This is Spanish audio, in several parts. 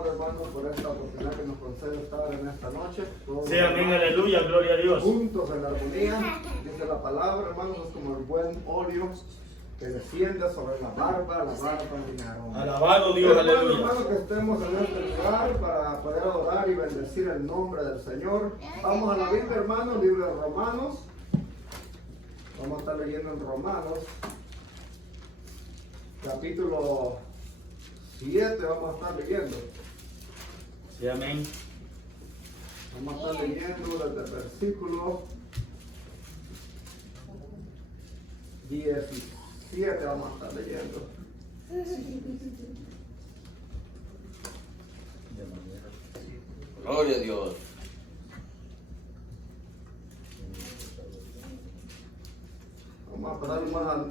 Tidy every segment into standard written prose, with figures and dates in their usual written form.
Señor, hermano, por esta oportunidad que nos concede estar en esta noche. Sí, amén, aleluya, gloria a Dios. Juntos en armonía, dice la palabra, hermanos, es como el buen óleo que desciende sobre la barba de Aarón. Alabado Dios, aleluya. Hermano, que estemos en este lugar para poder adorar y bendecir el nombre del Señor. Vamos a la Biblia, hermano, libro de Romanos. Vamos a estar leyendo en Romanos, capítulo 7, vamos a estar leyendo. Sí, amén. Vamos a estar leyendo desde el versículo 17, vamos a estar leyendo. Gloria a Dios. Vamos a pasar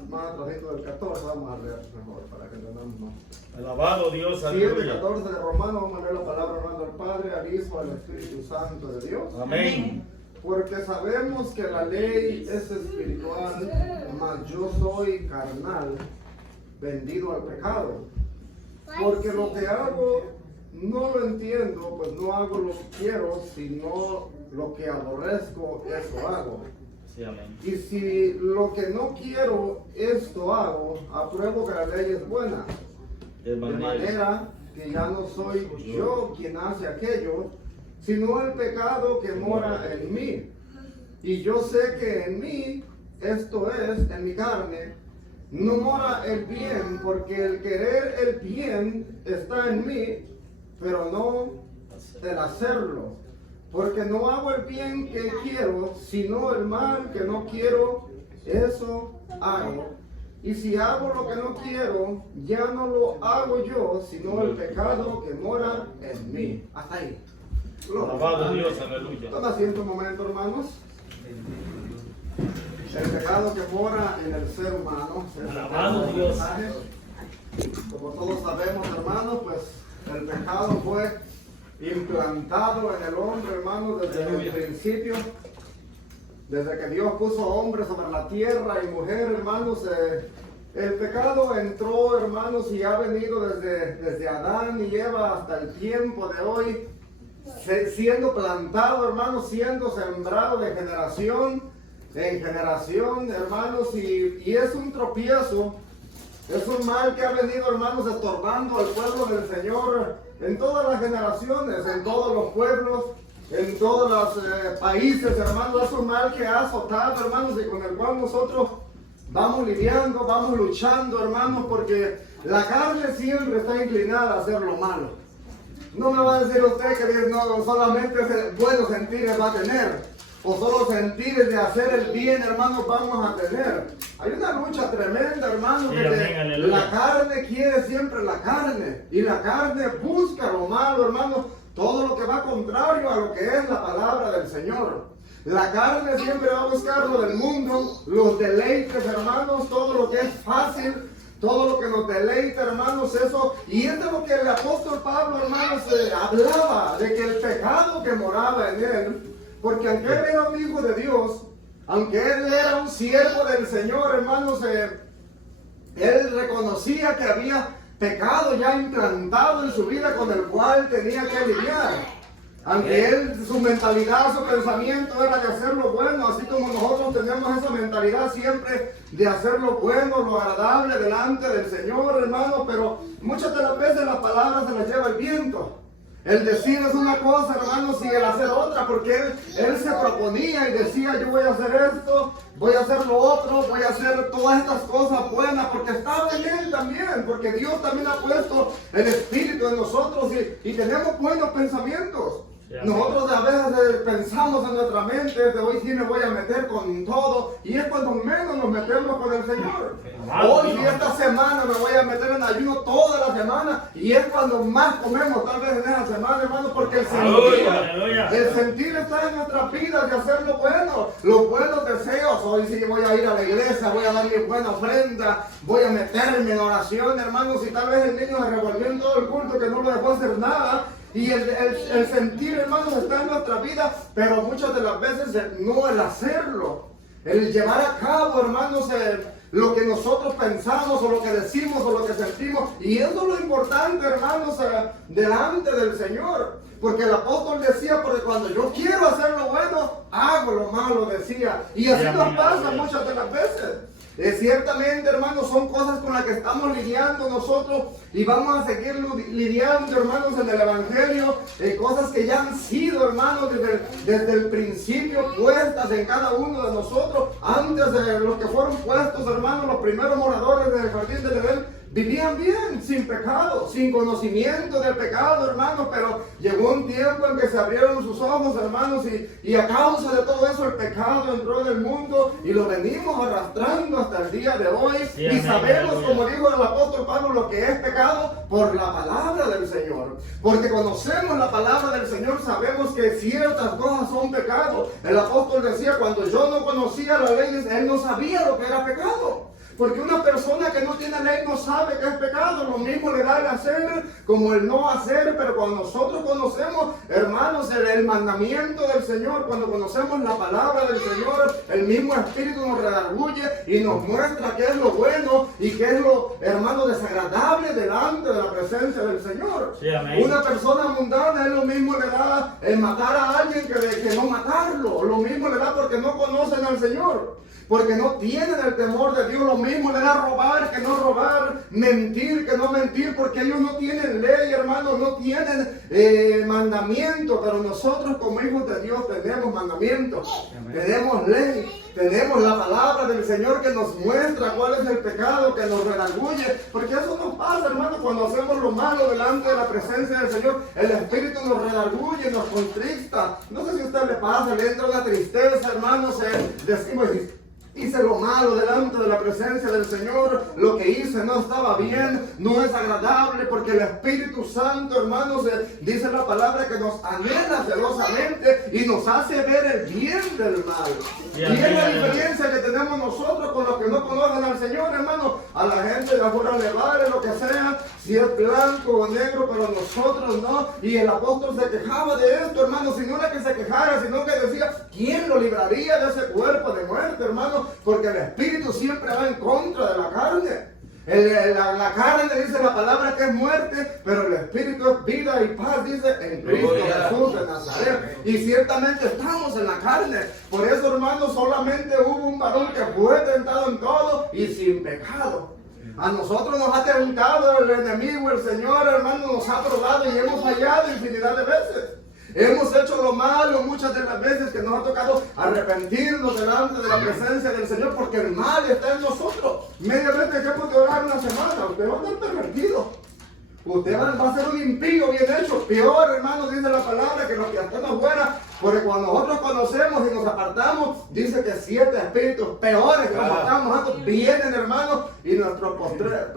más atrásito del 14, vamos a leer mejor para que entendamos más. Alabado Dios, 7, aleluya. 14 de Romanos, vamos a leer la palabra hermano del Padre, al Hijo, al Espíritu Santo de Dios. Amén. Porque sabemos que la ley es espiritual, mas yo soy carnal, vendido al pecado. Porque lo que hago no lo entiendo, pues no hago lo que quiero, sino lo que aborrezco, eso hago. Sí, amén. Y si lo que no quiero, esto hago, apruebo que la ley es buena. De De manera. manera que ya no soy yo quien hace aquello, sino el pecado que mora en mí. Y yo sé que en mí, esto es, en mi carne, no mora el bien, porque el querer el bien está en mí, pero no el hacerlo. Porque no hago el bien que quiero, sino el mal que no quiero, eso hago. Y si hago lo que no quiero, ya no lo hago yo, sino el pecado que mora en mí. Hasta ahí. Alabado Dios, aleluya. Toma asiento un momento, hermanos. El pecado que mora en el ser humano. Alabado Dios. Como todos sabemos, hermanos, pues el pecado fue implantado en el hombre, hermano, desde el principio. Desde que Dios puso hombre sobre la tierra y mujer, hermanos, el pecado entró, hermanos, y ha venido desde Adán y Eva hasta el tiempo de hoy, siendo plantado, hermanos, siendo sembrado de generación en generación, hermanos, y es un tropiezo, es un mal que ha venido, hermanos, estorbando al pueblo del Señor en todas las generaciones, en todos los pueblos, en todos los países, hermanos. Es un mal que ha azotado, hermanos, y con el cual nosotros vamos lidiando, vamos luchando, hermanos, porque la carne siempre está inclinada a hacer lo malo. No me va a decir usted que no solamente buenos sentires va a tener, o solo sentires de hacer el bien, hermanos, vamos a tener. Hay una lucha tremenda, hermanos, Sí, que amén, aleluya. la carne quiere siempre la carne, y la carne busca lo malo, hermanos, todo lo que va contrario a lo que es la palabra del Señor. La carne siempre va a buscar lo del mundo, los deleites, hermanos, todo lo que es fácil, todo lo que nos deleita, hermanos, eso. Y es de lo que el apóstol Pablo, hermanos, hablaba, de que el pecado que moraba en él, porque aunque él era un hijo de Dios, aunque él era un siervo del Señor, hermanos, él reconocía que había pecado ya implantado en su vida con el cual tenía que lidiar. Aunque él, su mentalidad, su pensamiento era de hacer lo bueno, así como nosotros tenemos esa mentalidad siempre de hacer lo bueno, lo agradable delante del Señor, hermano, pero muchas de las veces las palabras se las lleva el viento. El decir es una cosa, hermanos, y el hacer otra, porque él se proponía y decía, yo voy a hacer esto, voy a hacer lo otro, voy a hacer todas estas cosas buenas, porque estaba en él también, porque Dios también ha puesto el Espíritu en nosotros y tenemos buenos pensamientos. Nosotros a veces pensamos en nuestra mente, de hoy sí me voy a meter con todo, y es cuando menos nos metemos con el Señor. Hoy y esta semana me voy a meter en ayuno toda la semana, y es cuando más comemos tal vez en esa semana, hermano, porque el sentir está en nuestras vidas de hacer lo bueno, los buenos deseos. Hoy sí voy a ir a la iglesia, voy a dar mi buena ofrenda, voy a meterme en oración, hermanos, y tal vez el niño se revolvió en todo el culto que no lo dejó hacer nada. Y el sentir, hermanos, está en nuestra vida, pero muchas de las veces no el hacerlo, el llevar a cabo, hermanos, lo que nosotros pensamos o lo que decimos o lo que sentimos. arrepentimos. Y eso es lo importante, hermanos, delante del Señor. Porque el apóstol decía, porque cuando yo quiero hacer lo bueno, hago lo malo, decía. Y así nos pasa muchas de las veces. Ciertamente, hermanos, son cosas con las que estamos lidiando nosotros y vamos a seguir lidiando, hermanos, en el Evangelio, cosas que ya han sido, hermanos, desde el principio puestas en cada uno de nosotros. Antes de los que fueron puestos, hermanos, los primeros moradores del jardín de Edén, vivían bien, sin pecado, sin conocimiento del pecado, hermanos, pero llegó un tiempo en que se abrieron sus ojos, hermanos, y a causa de todo eso el pecado entró en el mundo y lo venimos arrastrando hasta el día de hoy. Sí, y sabemos, como dijo el apóstol Pablo, lo que es pecado por la palabra del Señor. Porque conocemos la palabra del Señor, sabemos que ciertas cosas son pecado. El apóstol decía, cuando yo no conocía la ley, él no sabía lo que era pecado. Porque una persona que no tiene ley no sabe que es pecado. Lo mismo le da el hacer como el no hacer. Pero cuando nosotros conocemos, hermanos, el mandamiento del Señor, cuando conocemos la palabra del Señor, el mismo Espíritu nos redarguye y nos muestra qué es lo bueno y qué es lo, hermano, desagradable delante de la presencia del Señor. Sí, una persona mundana, es lo mismo le da el matar a alguien que no matarlo. Lo mismo le da porque no conocen al Señor. Porque no tienen el temor de Dios. Lo mismo le da robar que no robar, mentir que no mentir, porque ellos no tienen ley, hermanos, no tienen mandamiento. Pero nosotros como hijos de Dios tenemos mandamiento, tenemos ley, tenemos la palabra del Señor que nos muestra cuál es el pecado, que nos redarguye. Porque eso nos pasa, hermanos, cuando hacemos lo malo delante de la presencia del Señor. El Espíritu nos redarguye, nos contrista. No sé si a usted le pasa, le entra una tristeza, hermanos, decimos, hice lo malo delante de la presencia del Señor, lo que hice no estaba bien, no es agradable, porque el Espíritu Santo, hermanos, dice la palabra que nos anhela celosamente y nos hace ver el bien del mal. Y es la diferencia que tenemos nosotros con los que no conocen al Señor, hermanos. A la gente de afuera le vale lo que sea, si es blanco o negro, pero nosotros no. Y el apóstol se quejaba de esto, hermanos, y no era que se quejara, sino que decía, ¿quién lo libraría de ese cuerpo de muerte, hermanos? Porque el Espíritu siempre va en contra de la carne. La carne dice la palabra que es muerte, pero el Espíritu es vida y paz, dice en Cristo Jesús de Nazaret. Y ciertamente estamos en la carne. Por eso, hermanos, solamente hubo un varón que fue tentado en todo y sin pecado. A nosotros nos ha tentado el enemigo, el Señor, hermano, nos ha probado y hemos fallado infinidad de veces. Hemos hecho lo malo muchas de las veces que nos ha tocado arrepentirnos delante de la presencia del Señor, porque el mal está en nosotros. Media vez dejemos de orar una semana, usted va a estar pervertido. Usted va a ser un impío bien hecho. Peor, hermano, dice la palabra, que los que están afuera. Porque cuando nosotros conocemos y nos apartamos, dice que 7 espíritus peores que nos estamos vienen, hermanos, y nuestro postrer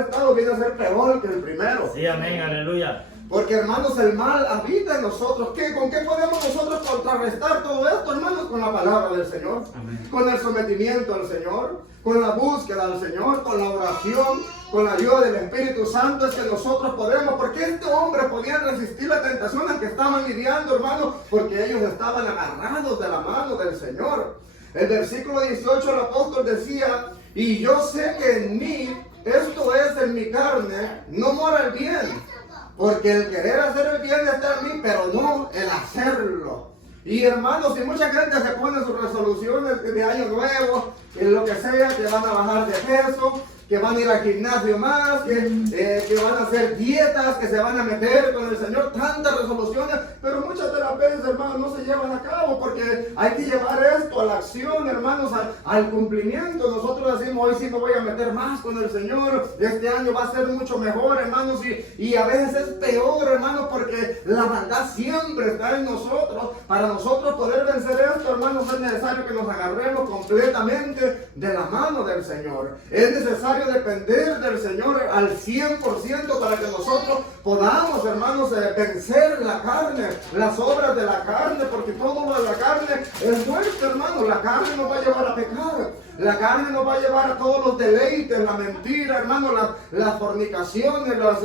estado viene a ser peor que el primero. Sí, amén, aleluya. Porque, hermanos, el mal habita en nosotros. ¿Con qué podemos nosotros contrarrestar todo esto, hermanos? Con la palabra del Señor. Amén. Con el sometimiento al Señor, con la búsqueda al Señor, con la oración, con la ayuda del Espíritu Santo es que nosotros podemos. Porque este hombre podía resistir la tentación en que estaban lidiando, hermanos, porque ellos estaban agarrados de la mano del Señor. El versículo 18, el apóstol decía, y yo sé que en mí, esto es en mi carne, no mora el bien. Porque el querer hacer el bien está en mí, pero no el hacerlo. Y hermanos, si mucha gente se pone sus resoluciones de año nuevo, en lo que sea, que van a bajar de peso, que van a ir al gimnasio más, que van a hacer dietas, que se van a meter con el Señor, tantas resoluciones, pero muchas de las veces, hermanos, no se llevan a cabo, porque hay que llevar esto a la acción, hermanos, al cumplimiento. Nosotros decimos, hoy sí me voy a meter más con el Señor, este año va a ser mucho mejor, hermanos, y a veces es peor, hermanos, porque la maldad siempre está en nosotros. Para nosotros poder vencer esto, hermanos, es necesario que nos agarremos completamente de la mano del Señor. Es necesario depender del Señor al 100% para que nosotros podamos, hermanos, vencer la carne, las obras de la carne, porque todo lo de la carne es muerte, hermanos. La carne nos va a llevar a pecar. La carne nos va a llevar a todos los deleites, la mentira, hermano, las fornicaciones, los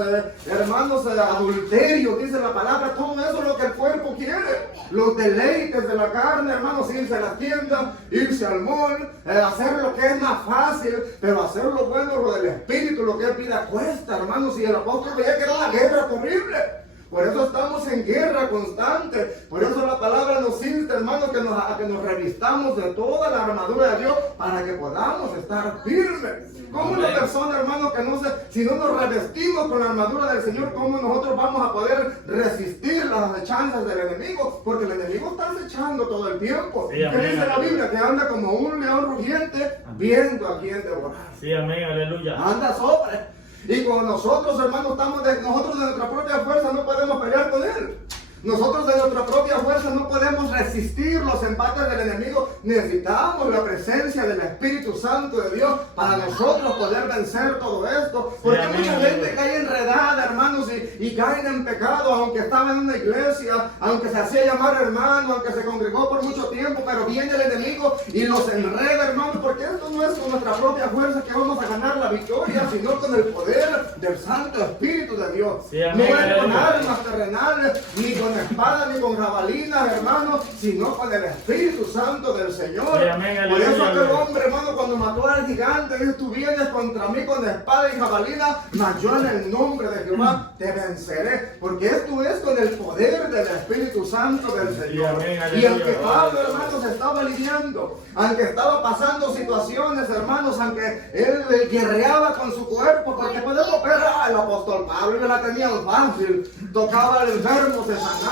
hermanos, adulterios, dice la palabra. Todo eso es lo que el cuerpo quiere. Los deleites de la carne, hermanos, irse a la tienda, irse al mall, hacer lo que es más fácil, pero hacer lo bueno, lo del espíritu, lo que es vida cuesta, hermanos. Y el apóstol veía que era una guerra terrible. Por eso estamos en guerra constante. Por eso la palabra nos insta, hermanos, a que nos revistamos de toda la armadura de Dios para que podamos estar firmes. ¿Cómo una persona, hermano, que no se, si no nos revestimos con la armadura del Señor, cómo nosotros vamos a poder resistir las acechanzas del enemigo? Porque el enemigo está acechando todo el tiempo. Sí, ¿Qué amén, dice la Biblia? Que anda como un león rugiente viendo a quien devorar. Sí, amén, aleluya. Anda sobre. Y con nosotros, hermanos, nosotros de nuestra propia fuerza no podemos pelear con él. Nosotros de nuestra propia fuerza no podemos resistir los embates del enemigo. Necesitamos la presencia del Espíritu Santo de Dios para nosotros poder vencer todo esto. Porque sí, mucha gente cae enredada, hermanos, y caen en pecado, aunque estaba en una iglesia, aunque se hacía llamar hermano, aunque se congregó por mucho tiempo, pero viene el enemigo y los enreda, hermanos, porque esto no es con nuestra propia fuerza que vamos a ganar la victoria, sino con el poder del Santo Espíritu de Dios. Sí, amén, no es con armas terrenales, ni con espada ni con jabalinas, hermanos, sino con el Espíritu Santo del Señor. Sí, amén, por eso aleluya, aquel hombre, hermano, cuando mató al gigante, dice: tú vienes contra mí con espada y jabalina, mas yo en el nombre de Jehová te venceré. Porque esto es con el poder del Espíritu Santo del Señor. Sí, amén, aleluya, y aunque Pablo, hermanos, estaba lidiando, aunque estaba pasando situaciones, hermanos, aunque él guerreaba con su cuerpo, porque podemos ver al apóstol Pablo, que la tenía fácil, tocaba al enfermo, se sanaba.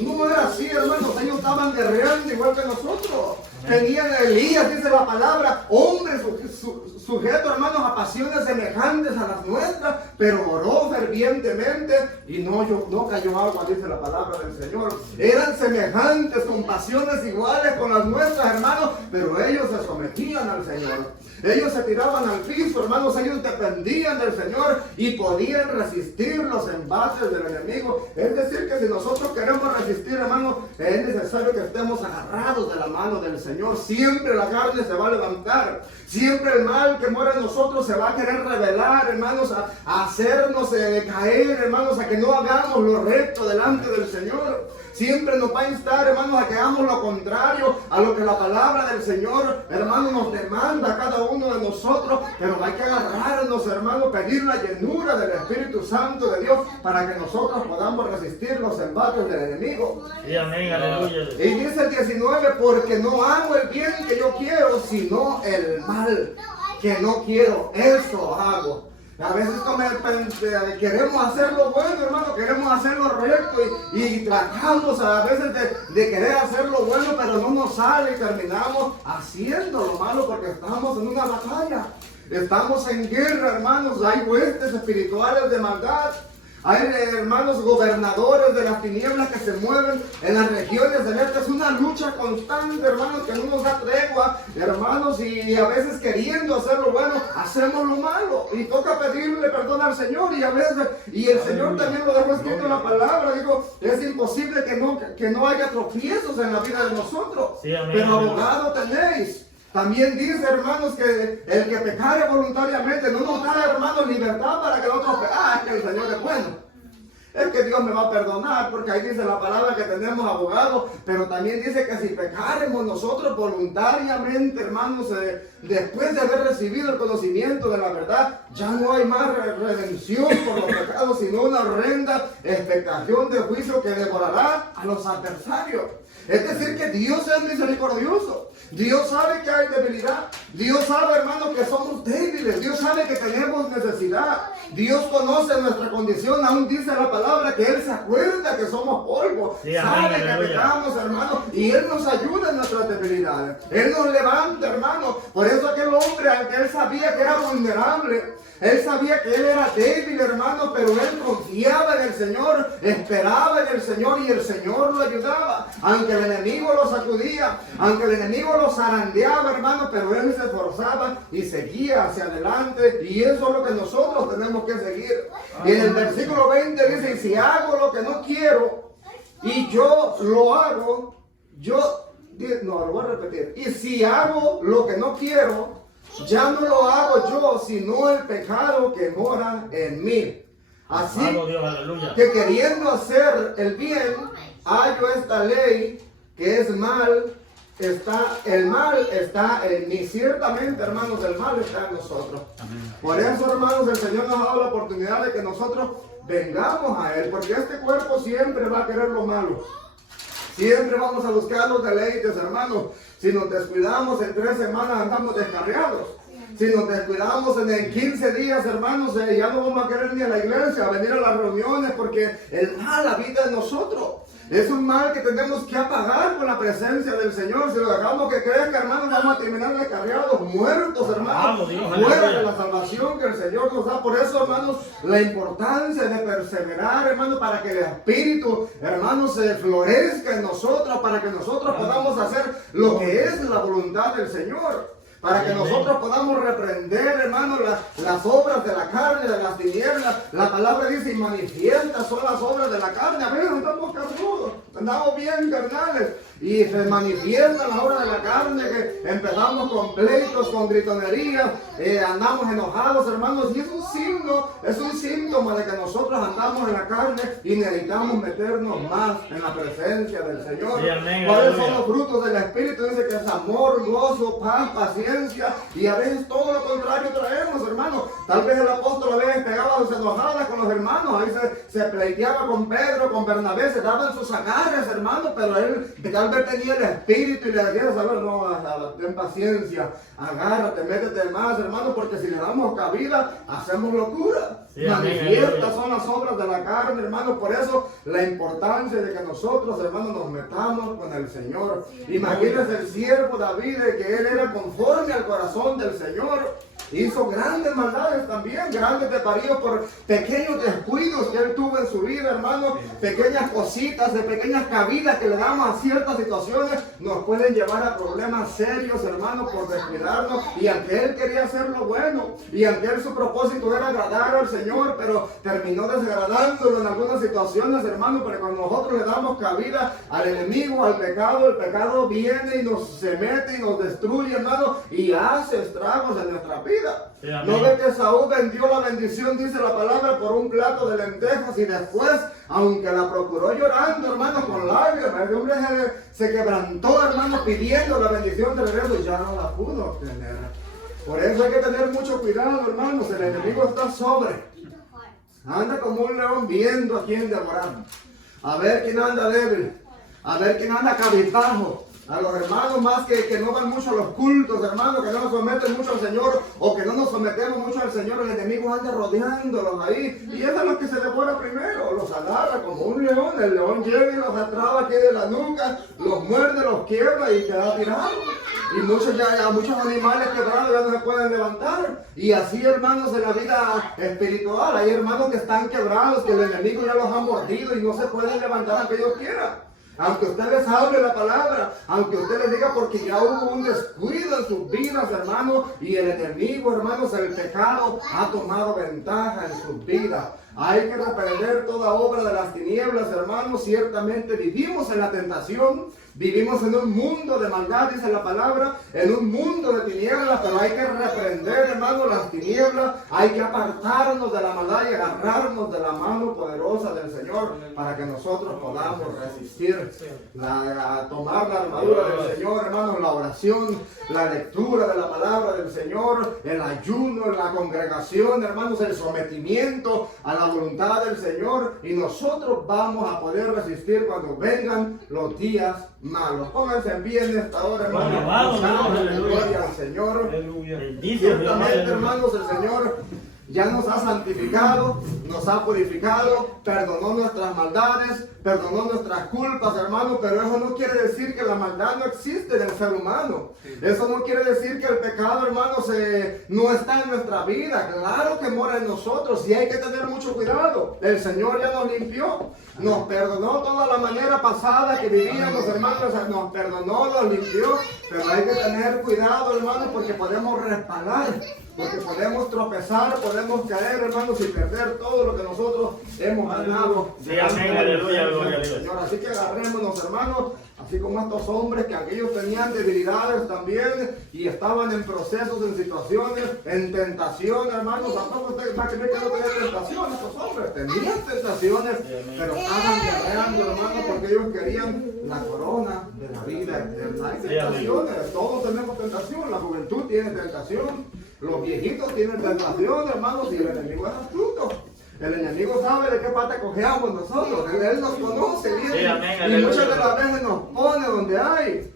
No era así, hermanos, ellos estaban guerreando igual que nosotros. Tenían a Elías, dice la palabra, hombre sujeto, hermanos, a pasiones semejantes a las nuestras, pero oró fervientemente y no cayó agua, dice la palabra del Señor. Eran semejantes, con pasiones iguales con las nuestras, hermanos, pero ellos se sometían al Señor. Ellos se tiraban al piso, hermanos, ellos dependían del Señor y podían resistir los embates del enemigo. Es decir, que si nosotros queremos resistir, hermanos, es necesario que estemos agarrados de la mano del Señor. Siempre la carne se va a levantar. Siempre el mal que muere en nosotros se va a querer revelar, hermanos, a hacernos caer, hermanos, a que no hagamos lo recto delante del Señor. Siempre nos va a instar, hermanos, a que hagamos lo contrario a lo que la palabra del Señor, hermanos, nos demanda a cada uno de nosotros. Pero hay que agarrarnos, hermanos, pedir la llenura del Espíritu Santo de Dios para que nosotros podamos resistir los embates del enemigo. Sí, amén, aleluya. Y dice el 19, porque no hago el bien que yo quiero, sino el mal que no quiero, eso hago. A veces queremos hacer lo bueno, hermano, queremos hacer lo recto y tratamos a veces de querer hacer lo bueno, pero no nos sale y terminamos haciendo lo malo porque estamos en una batalla. Estamos en guerra, hermanos. Hay huestes espirituales de maldad. Hay, hermanos, gobernadores de las tinieblas que se mueven en las regiones celestes. Es una lucha constante, hermanos, que no nos da tregua, hermanos, y a veces queriendo hacer lo bueno, hacemos lo malo. Y toca pedirle perdón al Señor, y a veces, y el Señor también lo dejó escrito en la palabra, digo, es imposible que no haya tropiezos en la vida de nosotros. Sí, amén, pero abogado tenéis. También dice, hermanos, que el que pecare voluntariamente no nos da, hermanos, libertad para que nosotros es que el Señor es bueno. Es que Dios me va a perdonar, porque ahí dice la palabra que tenemos abogado, pero también dice que si pecaremos nosotros voluntariamente, hermanos, después de haber recibido el conocimiento de la verdad, ya no hay más redención por los pecados, sino una horrenda expectación de juicio que devorará a los adversarios. Es decir, que Dios es misericordioso. Dios sabe que hay debilidad. Dios sabe, hermanos, que somos débiles. Dios sabe que tenemos necesidad. Dios conoce nuestra condición. Aún dice la palabra que Él se acuerda que somos polvo. Sí, sabe amén, que pecamos, hermanos. Y Él nos ayuda en nuestras debilidades. Él nos levanta, hermanos. Por eso aquel hombre, aunque él sabía que era vulnerable, él sabía que él era débil, hermano, pero él confiaba en el Señor, esperaba en el Señor y el Señor lo ayudaba. Aunque el enemigo lo sacudía, aunque el enemigo lo zarandeaba, hermano, pero él se esforzaba y seguía hacia adelante. Y eso es lo que nosotros tenemos que seguir. Y en el versículo 20 dice: y si hago lo que no quiero y yo lo hago, lo voy a repetir. Y si hago lo que no quiero ya no lo hago yo, sino el pecado que mora en mí. Así Alabado Dios, aleluya. que queriendo hacer el bien, hallo esta ley que es mal, el mal está en mí. Ciertamente, hermanos, el mal está en nosotros. Por eso, hermanos, el Señor nos ha dado la oportunidad de que nosotros vengamos a Él, porque este cuerpo siempre va a querer lo malo. Siempre vamos a buscar los deleites, hermanos. Si nos descuidamos, en 3 semanas andamos descarriados. Si nos descuidamos en 15 días, hermanos, ya no vamos a querer ni a la iglesia, a venir a las reuniones, porque el mal habita en nosotros. Es un mal que tenemos que apagar con la presencia del Señor. Si lo dejamos que crezca, hermanos, vamos a terminar descarriados, muertos, hermanos, fuera de la salvación que el Señor nos da. Por eso, hermanos, la importancia de perseverar, hermanos, para que el Espíritu, hermanos, se florezca en nosotros, para que nosotros podamos hacer lo que es la voluntad del Señor. Para que nosotros podamos reprender, hermanos, las obras de la carne, de las tinieblas. La palabra dice, y manifiestas son las obras de la carne. A veces estamos carnudos, andamos bien carnales. Y se manifiestan las obras de la carne, que empezamos con pleitos, con gritonerías, andamos enojados, hermanos. Y es un síntoma de que nosotros andamos en la carne y necesitamos meternos más en la presencia del Señor. Sí, amén, ¿Cuáles son aleluya. los frutos del Espíritu? Dice que es amor, gozo, paz, paciencia, y a veces todo lo contrario traemos, hermanos. Tal vez el apóstol a veces pegaba sus enojadas con los hermanos, ahí se pleiteaba con Pedro, con Bernabé, se daban sus agarres, hermanos, pero él tal vez tenía el Espíritu y le decía, saber, no, ten paciencia, agárrate, métete más, hermanos, porque si le damos cabida, hacemos locura. Sí, Manifiestas son las obras de la carne, hermanos. Por eso la importancia de que nosotros, hermanos, nos metamos con el Señor. Imagínense el siervo David, de que él era conforme al corazón del Señor. Hizo grandes maldades también, grandes desvaríos por pequeños descuidos que él tuvo en su vida, hermanos. Pequeñas cositas, de pequeñas cabidas que le damos a ciertas situaciones, nos pueden llevar a problemas serios, hermanos, por descuidarnos. Y aunque él quería hacer lo bueno, y aunque él su propósito era agradar al Señor, pero terminó desagradándolo en algunas situaciones, hermanos. Pero cuando nosotros le damos cabida al enemigo, al pecado, el pecado viene y se mete y nos destruye, hermanos, y hace estragos en nuestra vida. Sí, amén. No ve que Saúl vendió la bendición, dice la palabra, por un plato de lentejas, y después, aunque la procuró llorando, hermanos, con lágrimas, el hombre se quebrantó, hermanos, pidiendo la bendición de regreso y ya no la pudo obtener. Por eso hay que tener mucho cuidado, hermanos. El enemigo está sobre. Anda como un león viendo a quién devorar. A ver quién anda débil. A ver quién anda cabizbajo. A los hermanos más que no van mucho a los cultos, hermanos, que no nos someten mucho al Señor, o que no nos sometemos mucho al Señor, el enemigo anda rodeándolos ahí, y es a los que se devora primero, los agarra como un león, el león llega y los atrapa aquí de la nuca, los muerde, los quiebra y queda tirado. Y muchos animales quebrados ya no se pueden levantar. Y así, hermanos, en la vida espiritual, hay hermanos que están quebrados, que el enemigo ya los ha mordido y no se pueden levantar aunque ellos quieran. Aunque usted les hable la palabra, aunque usted les diga, porque ya hubo un descuido en sus vidas, hermanos, y el enemigo, hermanos, el pecado ha tomado ventaja en sus vidas. Hay que reprender toda obra de las tinieblas, hermanos. Ciertamente vivimos en la tentación, vivimos en un mundo de maldad, dice la palabra, en un mundo de tinieblas, pero hay que reprender, hermanos, las tinieblas. Hay que apartarnos de la maldad y agarrarnos de la mano poderosa del Señor para que nosotros podamos resistir, tomar la armadura del Señor, hermanos, la oración, la lectura de la palabra del Señor, el ayuno, la congregación, hermanos, el sometimiento a la voluntad del Señor, y nosotros vamos a poder resistir cuando vengan los días malos. Pónganse en pie en esta hora, hermanos. Alabado, Damos gloria al Señor. Bendito Ciertamente, Dios. hermanos, el Señor ya nos ha santificado, nos ha purificado, perdonó nuestras maldades, perdonó nuestras culpas, hermanos, pero eso no quiere decir que la maldad no existe en el ser humano. Eso no quiere decir que el pecado, hermanos, no está en nuestra vida. Claro que mora en nosotros y hay que tener mucho cuidado. El Señor ya nos limpió, nos perdonó toda la manera pasada que vivíamos, hermanos, nos perdonó, nos limpió, pero hay que tener cuidado, hermanos, porque podemos resbalar. Porque podemos tropezar, podemos caer, hermanos, y perder todo lo que nosotros hemos ganado. Sí, amén, aleluya, gloria a Dios. Señor, así que agarrémonos, hermanos, así como estos hombres que aquellos tenían debilidades también y estaban en procesos, en situaciones, en tentación, hermanos. Tampoco usted va a creer que no tenían tentaciones, estos hombres tenían tentaciones, pero estaban guerreando, hermanos, porque ellos querían la corona de la vida eterna. Hay tentaciones, todos tenemos tentación, la juventud tiene tentación. Los viejitos tienen tentación, hermanos, y el enemigo es astuto. El enemigo sabe de qué pata cojeamos nosotros. Él nos conoce bien. Sí, amén, y aleluya. muchas de las veces nos pone donde hay.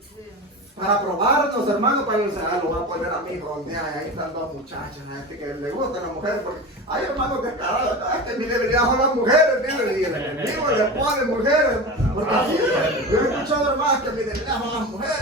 Para probarnos, hermanos, para decir, lo va a poner a mi hijo donde hay. Ahí están dos muchachas, a este que le gusta a la mujer. Porque hay hermanos descarados. Es que mi debilidad son las mujeres, miren, y el enemigo le pone mujeres. Porque así es. Yo he escuchado, hermanos, que mi debilidad son las mujeres.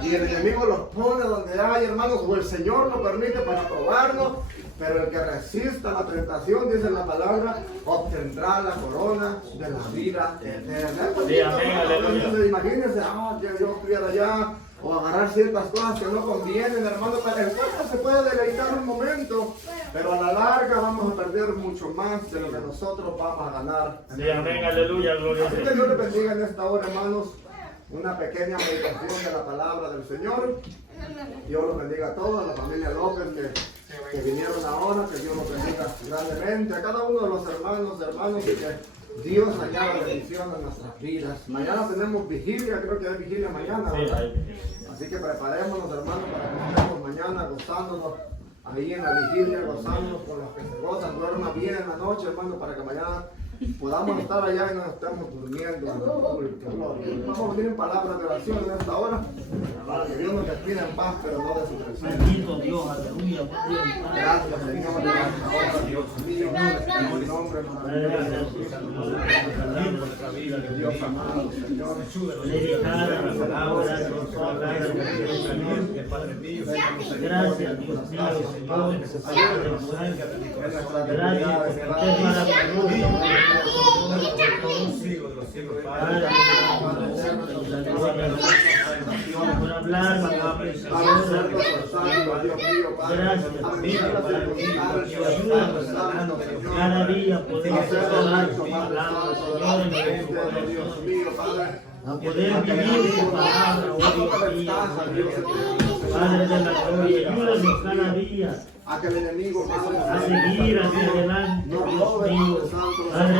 Y el enemigo los pone donde hay, hermanos, o el Señor lo permite para probarnos. Pero el que resista la tentación, dice la palabra, obtendrá la corona de la vida eterna. Sí, amén, aleluya. Entonces, imagínense, que yo estuviera allá, o agarrar ciertas cosas que no convienen, hermano, para el cuerpo se puede deleitar un momento, pero a la larga vamos a perder mucho más de lo que nosotros vamos a ganar. Sí, amén, aleluya, gloria a Así que Dios. Dios le bendiga en esta hora, hermanos, una pequeña meditación de la palabra del Señor. Dios los bendiga a todos, a la familia López que vinieron ahora, que Dios los bendiga grandemente, a cada uno de los hermanos, y que Dios añada bendición en nuestras vidas. Mañana tenemos vigilia, creo que hay vigilia mañana, Sí, ¿verdad? ahí. Así que preparémonos, hermanos, para que estemos mañana gozándonos ahí en la vigilia, gozándonos con los que se gozan. Duerma bien en la noche, hermano, para que mañana podamos estar allá y no estemos durmiendo en el culto. Vamos a venir en palabras de oración en esta hora, para que Dios nos despida en paz, pero no de su presencia. Bendito Dios, aleluya. Gracias, Señor, en esta hora, Dios mío, en el nombre maravilloso de Dios amado, Señor. Dedicada a la palabra, gracias, Dios mío, Señor. Gracias, porque es maravilloso. Padre, por hablar, cada día podemos hablar tu palabra, Señor, a poder vivir tu palabra, oh Dios mío. Padre de la gloria, ayúdanos cada día a que el enemigo a seguir hacia adelante, Dios mío. Padre